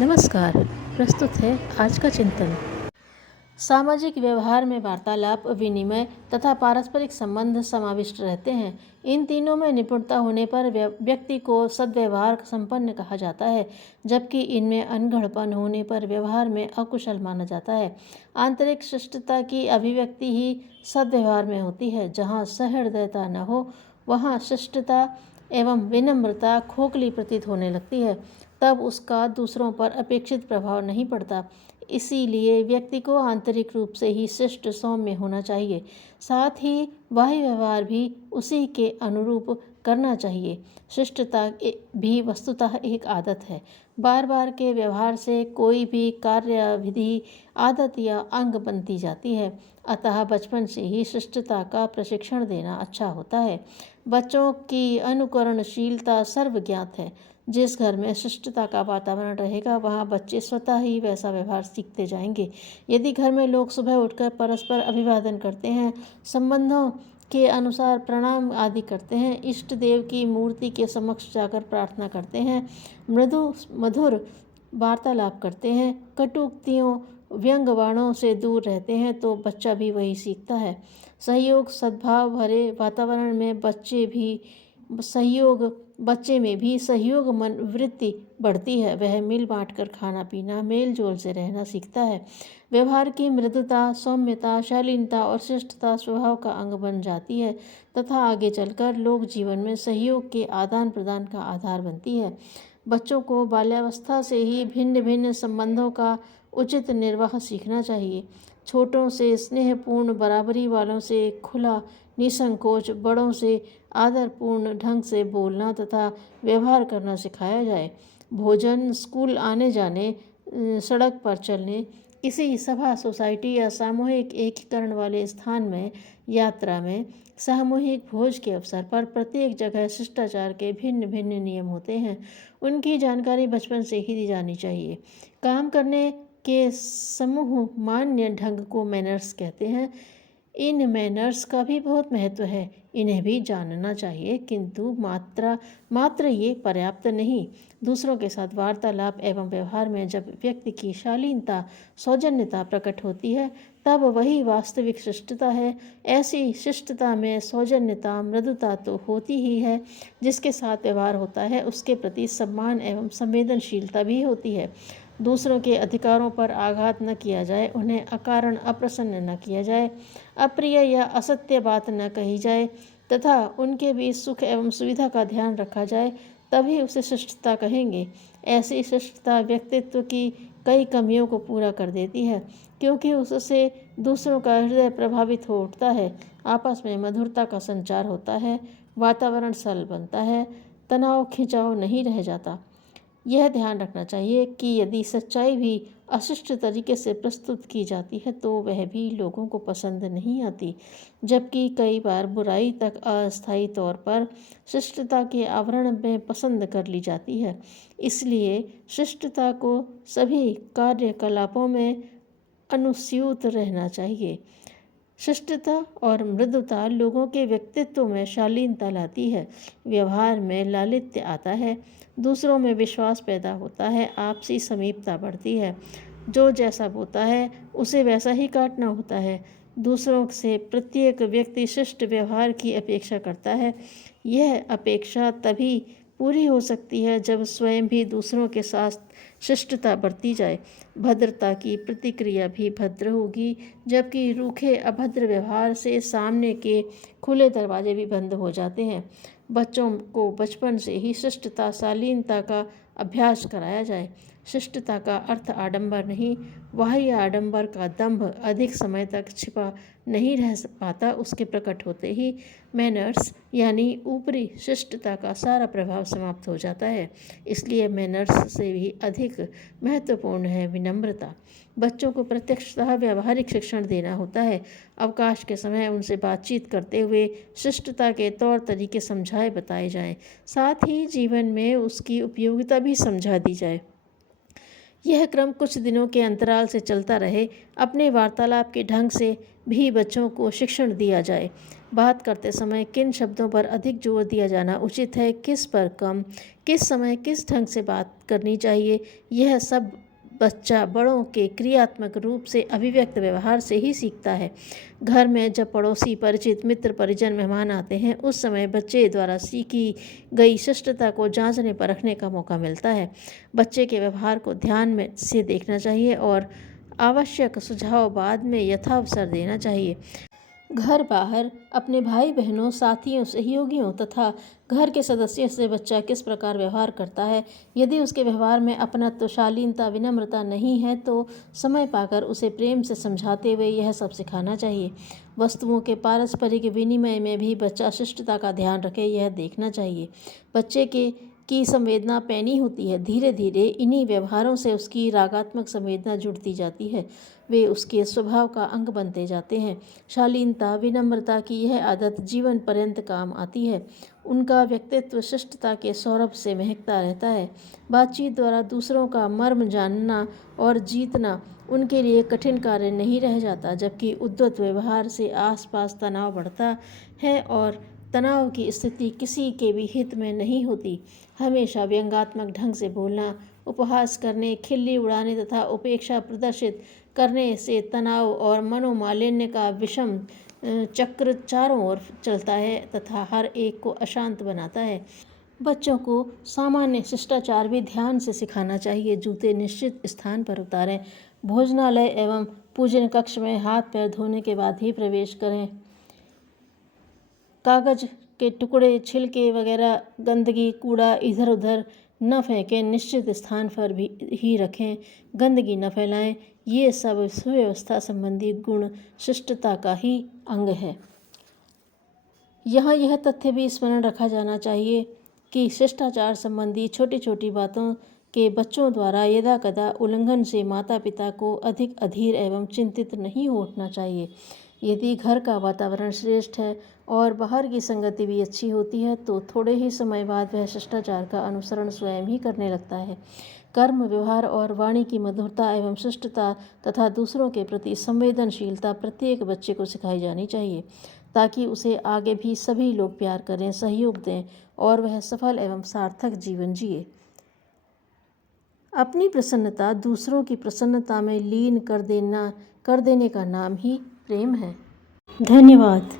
नमस्कार। प्रस्तुत है आज का चिंतन। सामाजिक व्यवहार में वार्तालाप, विनिमय तथा पारस्परिक संबंध समाविष्ट रहते हैं। इन तीनों में निपुणता होने पर व्यक्ति को सद्व्यवहार संपन्न कहा जाता है, जबकि इनमें अनगढ़पन होने पर व्यवहार में अकुशल माना जाता है। आंतरिक शिष्टता की अभिव्यक्ति ही सद्व्यवहार में होती है। जहाँ सहृदयता न हो, वहाँ शिष्टता एवं विनम्रता खोखली प्रतीत होने लगती है। तब उसका दूसरों पर अपेक्षित प्रभाव नहीं पड़ता। इसीलिए व्यक्ति को आंतरिक रूप से ही शिष्ट सौम्य होना चाहिए, साथ ही बाह्य व्यवहार भी उसी के अनुरूप करना चाहिए। शिष्टता भी वस्तुतः एक आदत है। बार बार के व्यवहार से कोई भी कार्यविधि आदत या अंग बनती जाती है। अतः बचपन से ही शिष्टता का प्रशिक्षण देना अच्छा होता है। बच्चों की अनुकरणशीलता सर्वज्ञात है। जिस घर में शिष्टता का वातावरण रहेगा, वहाँ बच्चे स्वतः ही वैसा व्यवहार सीखते जाएंगे। यदि घर में लोग सुबह उठकर परस्पर अभिवादन करते हैं, संबंधों के अनुसार प्रणाम आदि करते हैं, इष्ट देव की मूर्ति के समक्ष जाकर प्रार्थना करते हैं, मृदु मधुर वार्तालाप करते हैं, कटुक्तियों व्यंग बाणों से दूर रहते हैं, तो बच्चा भी वही सीखता है। सहयोग सद्भाव भरे वातावरण में बच्चे में भी सहयोग मन वृत्ति बढ़ती है। वह मिल बांट कर खाना पीना, मेल जोल से रहना सीखता है। व्यवहार की मृदुता, सौम्यता, शालीनता और शिष्टता स्वभाव का अंग बन जाती है तथा आगे चलकर लोक जीवन में सहयोग के आदान प्रदान का आधार बनती है। बच्चों को बाल्यावस्था से ही भिन्न भिन्न संबंधों का उचित निर्वाह सीखना चाहिए। छोटों से स्नेहपूर्ण बराबरी वालों से खुला निसंकोच, बड़ों से आदरपूर्ण ढंग से बोलना तथा व्यवहार करना सिखाया जाए। भोजन, स्कूल आने जाने, सड़क पर चलने, किसी सभा, सोसाइटी या सामूहिक एकीकरण वाले स्थान में, यात्रा में, सामूहिक भोज के अवसर पर प्रत्येक जगह शिष्टाचार के भिन्न भिन्न नियम होते हैं। उनकी जानकारी बचपन से ही दी जानी चाहिए। काम करने के समूह मान्य ढंग को मैनर्स कहते हैं। इन मैनर्स का भी बहुत महत्व है, इन्हें भी जानना चाहिए, किंतु मात्र ये पर्याप्त नहीं। दूसरों के साथ वार्तालाप एवं व्यवहार में जब व्यक्ति की शालीनता, सौजन्यता प्रकट होती है, तब वही वास्तविक शिष्टता है। ऐसी शिष्टता में सौजन्यता, मृदुता तो होती ही है। जिसके साथ व्यवहार होता है उसके प्रति सम्मान एवं संवेदनशीलता भी होती है। दूसरों के अधिकारों पर आघात न किया जाए, उन्हें अकारण अप्रसन्न न किया जाए, अप्रिय या असत्य बात न कही जाए तथा उनके बीच सुख एवं सुविधा का ध्यान रखा जाए, तभी उसे शिष्टता कहेंगे। ऐसी शिष्टता व्यक्तित्व की कई कमियों को पूरा कर देती है, क्योंकि उससे दूसरों का हृदय प्रभावित हो उठता है, आपस में मधुरता का संचार होता है, वातावरण सरल बनता है, तनाव खिंचाव नहीं रह जाता। यह ध्यान रखना चाहिए कि यदि सच्चाई भी अशिष्ट तरीके से प्रस्तुत की जाती है तो वह भी लोगों को पसंद नहीं आती, जबकि कई बार बुराई तक अस्थायी तौर पर शिष्टता के आवरण में पसंद कर ली जाती है। इसलिए शिष्टता को सभी कार्यकलापों में अनुस्यूत रहना चाहिए। शिष्टता और मृदुता लोगों के व्यक्तित्व में शालीनता लाती है, व्यवहार में लालित्य आता है, दूसरों में विश्वास पैदा होता है, आपसी समीपता बढ़ती है। जो जैसा बोता है उसे वैसा ही काटना होता है। दूसरों से प्रत्येक व्यक्ति शिष्ट व्यवहार की अपेक्षा करता है। यह अपेक्षा तभी पूरी हो सकती है जब स्वयं भी दूसरों के साथ शिष्टता बरती जाए। भद्रता की प्रतिक्रिया भी भद्र होगी, जबकि रूखे अभद्र व्यवहार से सामने के खुले दरवाजे भी बंद हो जाते हैं। बच्चों को बचपन से ही शिष्टता, शालीनता का अभ्यास कराया जाए। शिष्टता का अर्थ आडंबर नहीं, बाह्य आडंबर का दंभ अधिक समय तक छिपा नहीं रह पाता। उसके प्रकट होते ही मैनर्स यानी ऊपरी शिष्टता का सारा प्रभाव समाप्त हो जाता है। इसलिए मैनर्स से भी अधिक महत्वपूर्ण है विनम्रता। बच्चों को प्रत्यक्षतः व्यावहारिक शिक्षण देना होता है। अवकाश के समय उनसे बातचीत करते हुए शिष्टता के तौर तरीके समझाए बताए जाएं, साथ ही जीवन में उसकी उपयोगिता भी समझा दी जाए। यह क्रम कुछ दिनों के अंतराल से चलता रहे। अपने वार्तालाप के ढंग से भी बच्चों को शिक्षण दिया जाए। बात करते समय किन शब्दों पर अधिक जोर दिया जाना उचित है, किस पर कम, किस समय किस ढंग से बात करनी चाहिए, यह सब बच्चा बड़ों के क्रियात्मक रूप से अभिव्यक्त व्यवहार से ही सीखता है। घर में जब पड़ोसी, परिचित, मित्र, परिजन, मेहमान आते हैं, उस समय बच्चे द्वारा सीखी गई शिष्टता को जांचने परखने का मौका मिलता है। बच्चे के व्यवहार को ध्यान में से देखना चाहिए और आवश्यक सुझाव बाद में यथावसर देना चाहिए। घर बाहर अपने भाई बहनों, साथियों, सहयोगियों तथा घर के सदस्यों से बच्चा किस प्रकार व्यवहार करता है, यदि उसके व्यवहार में अपनत्व, शालीनता, विनम्रता नहीं है तो समय पाकर उसे प्रेम से समझाते हुए यह सब सिखाना चाहिए। वस्तुओं के पारस्परिक विनिमय में भी बच्चा शिष्टता का ध्यान रखे, यह देखना चाहिए। बच्चे की संवेदना पैनी होती है। धीरे धीरे इन्हीं व्यवहारों से उसकी रागात्मक संवेदना जुड़ती जाती है, वे उसके स्वभाव का अंग बनते जाते हैं। शालीनता, विनम्रता की यह आदत जीवन पर्यंत काम आती है। उनका व्यक्तित्व शिष्टता के सौरभ से महकता रहता है। बातचीत द्वारा दूसरों का मर्म जानना और जीतना उनके लिए कठिन कार्य नहीं रह जाता, जबकि उद्धत व्यवहार से आसपास तनाव बढ़ता है और तनाव की स्थिति किसी के भी हित में नहीं होती। हमेशा व्यंग्यात्मक ढंग से बोलना, उपहास करने, खिल्ली उड़ाने तथा उपेक्षा प्रदर्शित करने से तनाव और मनोमालिन्य का विषम चक्र चारों ओर चलता है तथा हर एक को अशांत बनाता है। बच्चों को सामान्य शिष्टाचार भी ध्यान से सिखाना चाहिए। जूते निश्चित स्थान पर उतारें। भोजनालय एवं पूजन कक्ष में हाथ पैर धोने के बाद ही प्रवेश करें। कागज के टुकड़े, छिलके वगैरह, गंदगी, कूड़ा इधर उधर न फेंकें, निश्चित स्थान पर भी ही रखें, गंदगी न फैलाएं। ये सब सुव्यवस्था संबंधी गुण शिष्टता का ही अंग है। यहाँ यह तथ्य भी स्मरण रखा जाना चाहिए कि शिष्टाचार संबंधी छोटी छोटी बातों के बच्चों द्वारा यदाकदा उल्लंघन से माता पिता को अधिक अधीर एवं चिंतित नहीं होना चाहिए। यदि घर का वातावरण श्रेष्ठ है और बाहर की संगति भी अच्छी होती है तो थोड़े ही समय बाद वह शिष्टाचार का अनुसरण स्वयं ही करने लगता है। कर्म, व्यवहार और वाणी की मधुरता एवं शिष्टता तथा दूसरों के प्रति संवेदनशीलता प्रत्येक बच्चे को सिखाई जानी चाहिए, ताकि उसे आगे भी सभी लोग प्यार करें, सहयोग दें और वह सफल एवं सार्थक जीवन जिए। अपनी प्रसन्नता दूसरों की प्रसन्नता में लीन कर देने का नाम ही प्रेम है। धन्यवाद।